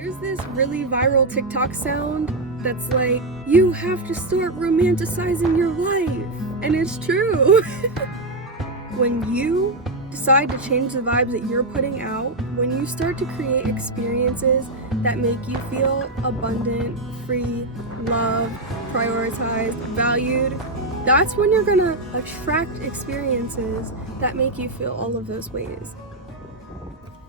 There's this really viral TikTok sound that's like, you have to start romanticizing your life. And it's true. When you decide to change the vibes that you're putting out, when you start to create experiences that make you feel abundant, free, loved, prioritized, valued, that's when you're gonna attract experiences that make you feel all of those ways.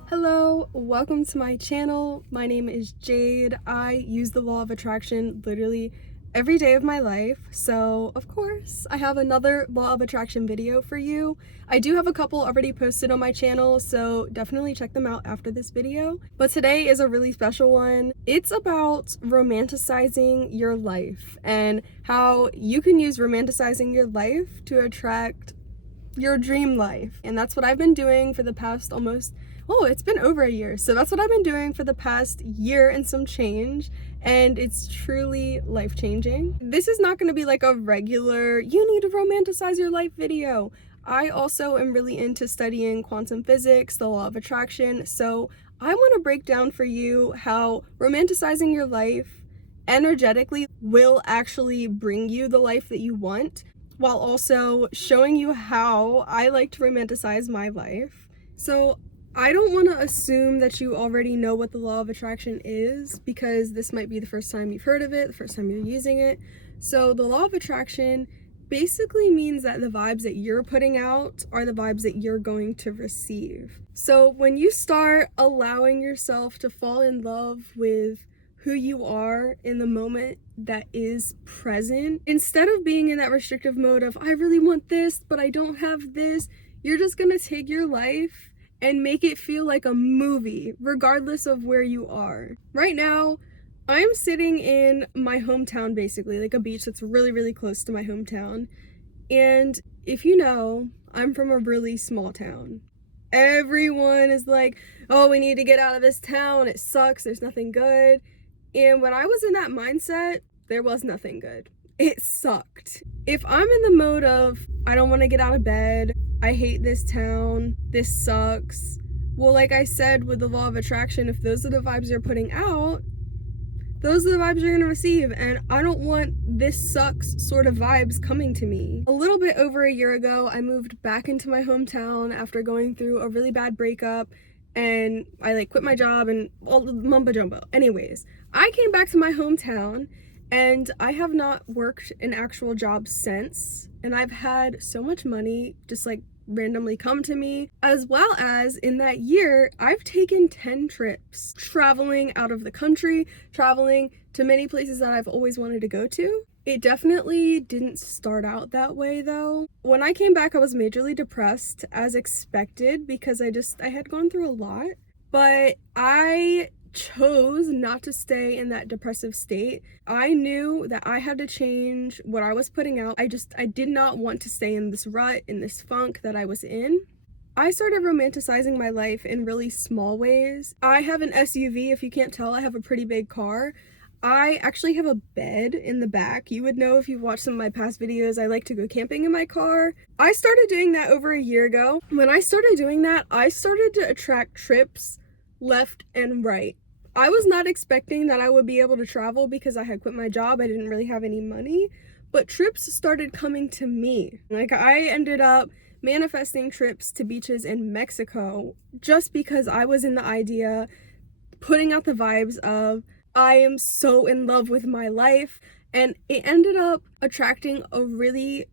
Hello, welcome to my channel. My name is Jade. I use the law of attraction literally every day of my life. So of course, I have another law of attraction video for you. I do have a couple already posted on my channel, so definitely check them out after this video. But today is a really special one. It's about romanticizing your life and how you can use romanticizing your life to attract your dream life. And that's what I've been doing for the past it's been over a year. So that's what I've been doing for the past year and some change. And it's truly life-changing. This is not going to be like a regular, you need to romanticize your life video. I also am really into studying quantum physics, the law of attraction. So I want to break down for you how romanticizing your life energetically will actually bring you the life that you want, while also showing you how I like to romanticize my life. So I don't want to assume that you already know what the law of attraction is, because this might be the first time you've heard of it, the first time you're using it. So the law of attraction basically means that the vibes that you're putting out are the vibes that you're going to receive. So when you start allowing yourself to fall in love with who you are in the moment that is present, instead of being in that restrictive mode of, I really want this, but I don't have this, you're just gonna take your life and make it feel like a movie, regardless of where you are. Right now, I'm sitting in my hometown, basically, like a beach that's really, really close to my hometown. And if you know, I'm from a really small town. Everyone is like, oh, we need to get out of this town. It sucks. There's nothing good. And when I was in that mindset, there was nothing good. It sucked. If I'm in the mode of, I don't want to get out of bed, I hate this town, this sucks. Well, like I said with the law of attraction, if those are the vibes you're putting out, those are the vibes you're gonna receive. And I don't want this sucks sort of vibes coming to me. A little bit over a year ago, I moved back into my hometown after going through a really bad breakup, and I quit my job and all the mumbo jumbo. Anyways, I came back to my hometown and I have not worked an actual job since. And I've had so much money just randomly come to me, as well as in that year, I've taken 10 trips, traveling out of the country, traveling to many places that I've always wanted to go to. It definitely didn't start out that way though. When I came back, I was majorly depressed, as expected, because I had gone through a lot, but I chose not to stay in that depressive state. I knew that I had to change what I was putting out. I did not want to stay in this rut, in this funk that I was in. I started romanticizing my life in really small ways. I have an SUV. If you can't tell, I have a pretty big car. I actually have a bed in the back. You would know if you've watched some of my past videos. I like to go camping in my car. I started doing that over a year ago. When I started doing that, I started to attract trips left and right. I was not expecting that I would be able to travel because I had quit my job. I didn't really have any money, but trips started coming to me. I ended up manifesting trips to beaches in Mexico just because I was in the idea, putting out the vibes of, I am so in love with my life. And it ended up attracting a really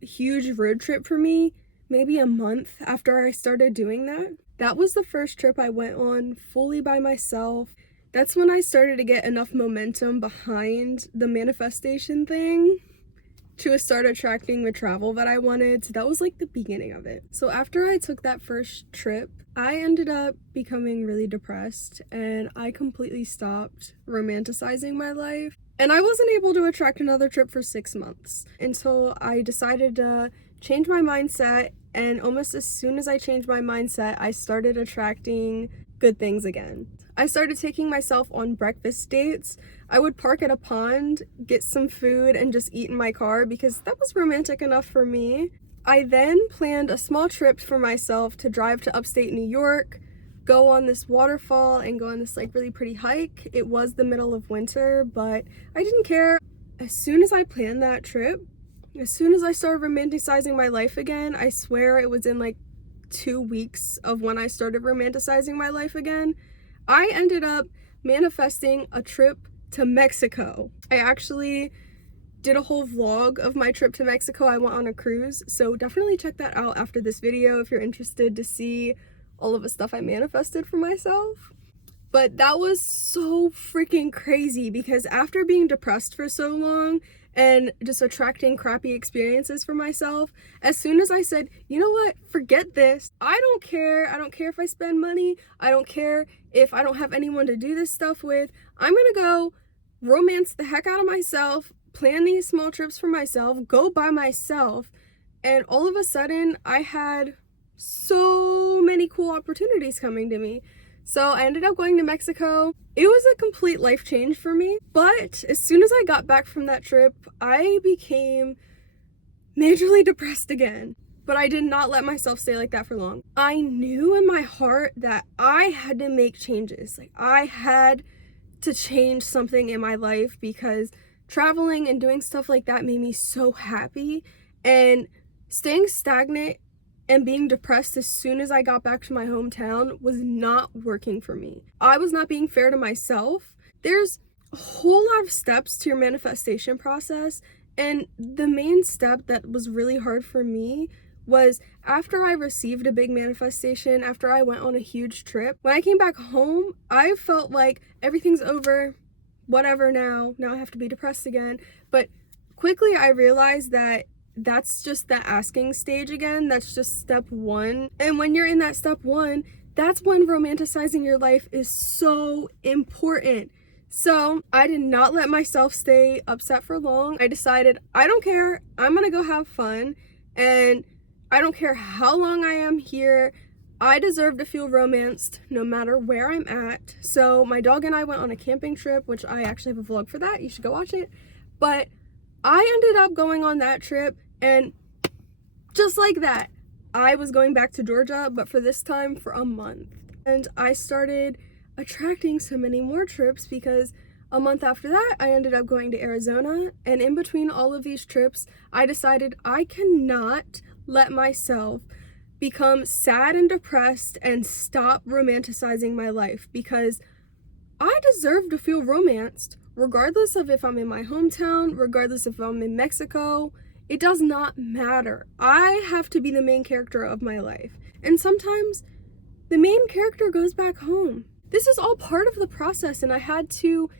huge road trip for me, maybe a month after I started doing that. That was the first trip I went on fully by myself. That's when I started to get enough momentum behind the manifestation thing to start attracting the travel that I wanted. So that was the beginning of it. So after I took that first trip, I ended up becoming really depressed and I completely stopped romanticizing my life. And I wasn't able to attract another trip for 6 months until I decided to change my mindset. And almost as soon as I changed my mindset, I started attracting good things again. I started taking myself on breakfast dates. I would park at a pond, get some food, and just eat in my car because that was romantic enough for me. I then planned a small trip for myself to drive to upstate New York, go on this waterfall and go on this like really pretty hike. It was the middle of winter, but I didn't care. As soon as I planned that trip, as soon as I started romanticizing my life again, I swear it was in like 2 weeks of when I started romanticizing my life again, I ended up manifesting a trip to Mexico. I actually did a whole vlog of my trip to Mexico. I went on a cruise, so definitely check that out after this video if you're interested to see all of the stuff I manifested for myself. But that was so freaking crazy because after being depressed for so long and just attracting crappy experiences for myself, as soon as I said, you know what, forget this, I don't care if I spend money, I don't care if I don't have anyone to do this stuff with, I'm gonna go romance the heck out of myself, plan these small trips for myself, go by myself, and all of a sudden I had so many cool opportunities coming to me. So I ended up going to Mexico. It was a complete life change for me, but as soon as I got back from that trip, I became majorly depressed again. But I did not let myself stay like that for long. I knew in my heart that I had to make changes. Like, I had to change something in my life because traveling and doing stuff like that made me so happy, and staying stagnant and being depressed as soon as I got back to my hometown was not working for me. I was not being fair to myself. There's a whole lot of steps to your manifestation process, and the main step that was really hard for me was after I received a big manifestation, after I went on a huge trip, when I came back home, I felt like everything's over, whatever now I have to be depressed again. But quickly I realized that that's just the asking stage again. That's just step one. And when you're in that step one, that's when romanticizing your life is so important. So I did not let myself stay upset for long. I decided, I don't care, I'm gonna go have fun, and I don't care how long I am here, I deserve to feel romanced no matter where I'm at. So my dog and I went on a camping trip, which I actually have a vlog for that, you should go watch it. But I ended up going on that trip, and just like that, I was going back to Georgia, but for this time for a month. And I started attracting so many more trips because a month after that, I ended up going to Arizona. And in between all of these trips, I decided I cannot let myself become sad and depressed and stop romanticizing my life, because I deserve to feel romanced regardless of if I'm in my hometown, regardless if I'm in Mexico. It does not matter. I have to be the main character of my life. And sometimes the main character goes back home. This is all part of the process, and I had to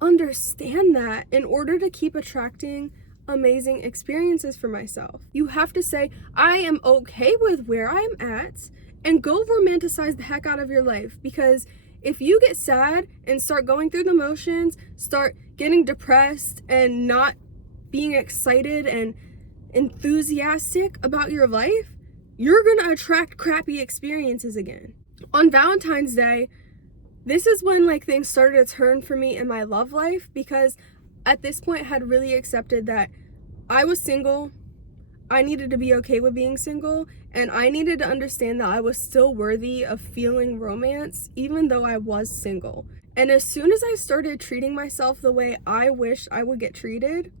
understand that in order to keep attracting amazing experiences for myself. You have to say, I am okay with where I'm at, and go romanticize the heck out of your life. Because if you get sad and start going through the motions, start getting depressed and not being excited and enthusiastic about your life, you're gonna attract crappy experiences again. On Valentine's Day, this is when like things started to turn for me in my love life, because at this point I had really accepted that I was single, I needed to be okay with being single, and I needed to understand that I was still worthy of feeling romance even though I was single. And as soon as I started treating myself the way I wish I would get treated,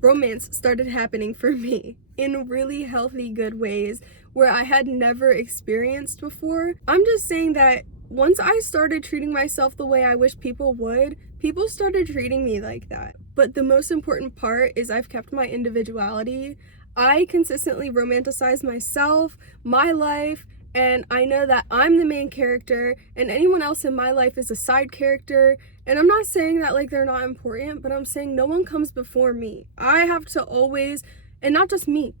romance started happening for me in really healthy, good ways where I had never experienced before. I'm just saying that once I started treating myself the way I wish people would, people started treating me like that. But the most important part is I've kept my individuality. I consistently romanticize myself, my life, and I know that I'm the main character and anyone else in my life is a side character. And I'm not saying that like they're not important, but I'm saying no one comes before me. I have to always, and not just me,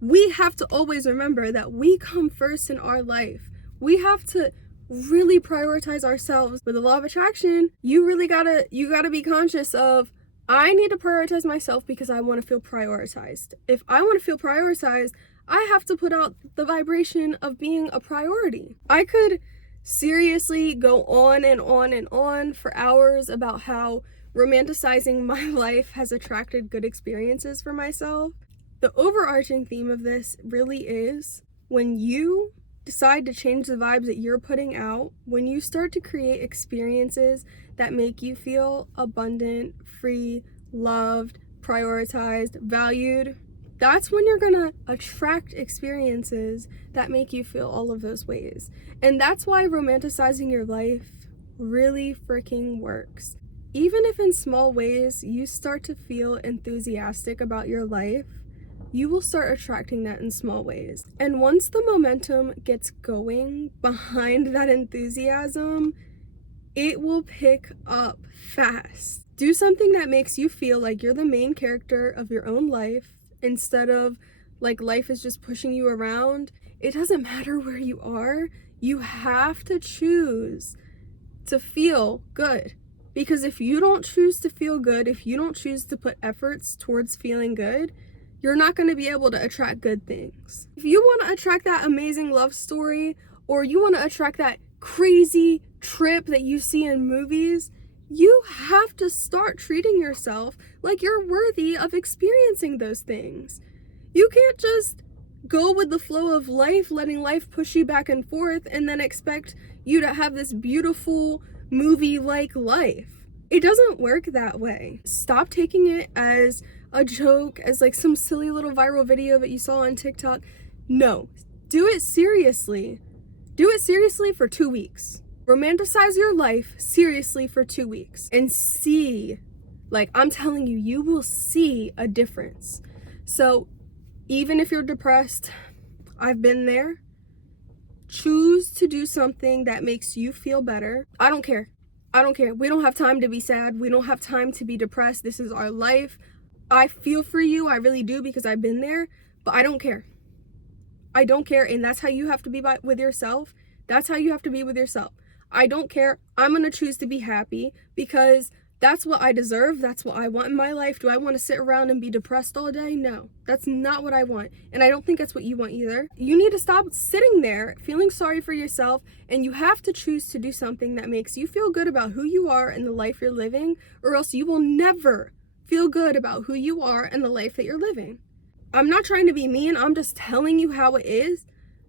we have to always remember that we come first in our life. We have to really prioritize ourselves. With the law of attraction, you gotta be conscious of, I need to prioritize myself because I want to feel prioritized. If I want to feel prioritized, I have to put out the vibration of being a priority. I could seriously go on and on and on for hours about how romanticizing my life has attracted good experiences for myself. The overarching theme of this really is, when you decide to change the vibes that you're putting out, when you start to create experiences that make you feel abundant, free, loved, prioritized, valued, that's when you're gonna attract experiences that make you feel all of those ways. And that's why romanticizing your life really freaking works. Even if in small ways you start to feel enthusiastic about your life, you will start attracting that in small ways. And once the momentum gets going behind that enthusiasm, it will pick up fast. Do something that makes you feel like you're the main character of your own life instead of like life is just pushing you around. It doesn't matter where you are. You have to choose to feel good. Because if you don't choose to feel good, if you don't choose to put efforts towards feeling good, you're not going to be able to attract good things. If you want to attract that amazing love story, or you want to attract that crazy trip that you see in movies, you have to start treating yourself like you're worthy of experiencing those things. You can't just go with the flow of life, letting life push you back and forth, and then expect you to have this beautiful movie-like life. It doesn't work that way. Stop taking it as a joke, as like some silly little viral video that you saw on TikTok. No, do it seriously. Do it seriously for 2 weeks. Romanticize your life seriously for 2 weeks and see, like I'm telling you, you will see a difference. So even if you're depressed, I've been there. Choose to do something that makes you feel better. I don't care. I don't care. We don't have time to be sad. We don't have time to be depressed. This is our life. I feel for you. I really do, because I've been there, but I don't care. I don't care. And that's how you have to be with yourself. That's how you have to be with yourself. I don't care. I'm going to choose to be happy because that's what I deserve. That's what I want in my life. Do I want to sit around and be depressed all day? No, that's not what I want. And I don't think that's what you want either. You need to stop sitting there feeling sorry for yourself, and you have to choose to do something that makes you feel good about who you are and the life you're living, or else you will never feel good about who you are and the life that you're living. I'm not trying to be mean. I'm just telling you how it is,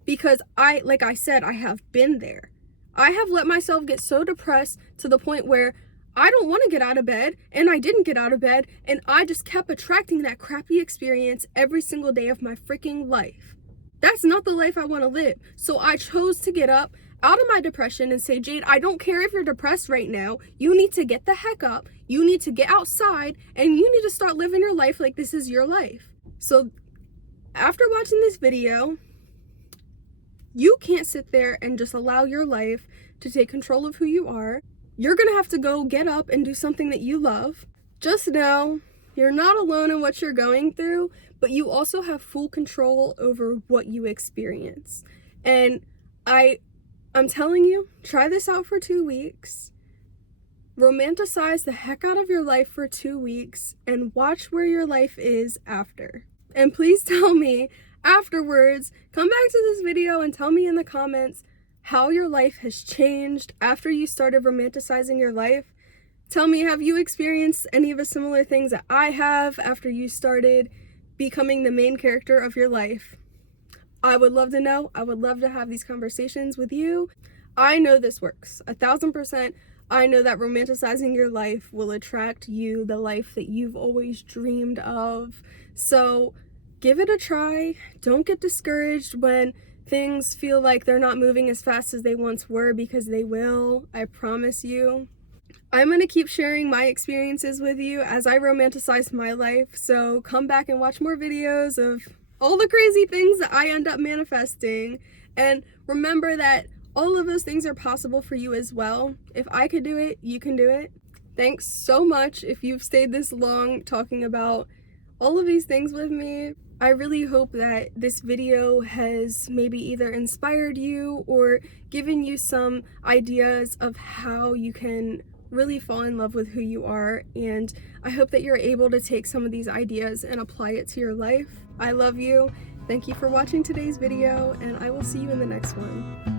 because like I said, I have been there. I have let myself get so depressed to the point where I don't want to get out of bed, and I didn't get out of bed, and I just kept attracting that crappy experience every single day of my freaking life. That's not the life I want to live. So I chose to get up out of my depression and say, Jade, I don't care if you're depressed right now. You need to get the heck up. You need to get outside, and you need to start living your life like this is your life. So after watching this video, you can't sit there and just allow your life to take control of who you are. You're gonna have to go get up and do something that you love. Just know you're not alone in what you're going through, but you also have full control over what you experience. And I'm telling you, try this out for 2 weeks. Romanticize the heck out of your life for 2 weeks and watch where your life is after. And please tell me afterwards, come back to this video and tell me in the comments how your life has changed after you started romanticizing your life. Tell me, have you experienced any of the similar things that I have after you started becoming the main character of your life? I would love to know. I would love to have these conversations with you. I know this works 1,000%. I know that romanticizing your life will attract you the life that you've always dreamed of. So give it a try. Don't get discouraged when things feel like they're not moving as fast as they once were, because they will. I promise you. I'm going to keep sharing my experiences with you as I romanticize my life. So come back and watch more videos of all the crazy things that I end up manifesting. And remember that all of those things are possible for you as well. If I could do it, you can do it. Thanks so much if you've stayed this long talking about all of these things with me. I really hope that this video has maybe either inspired you or given you some ideas of how you can really fall in love with who you are. And I hope that you're able to take some of these ideas and apply it to your life. I love you. Thank you for watching today's video, and I will see you in the next one.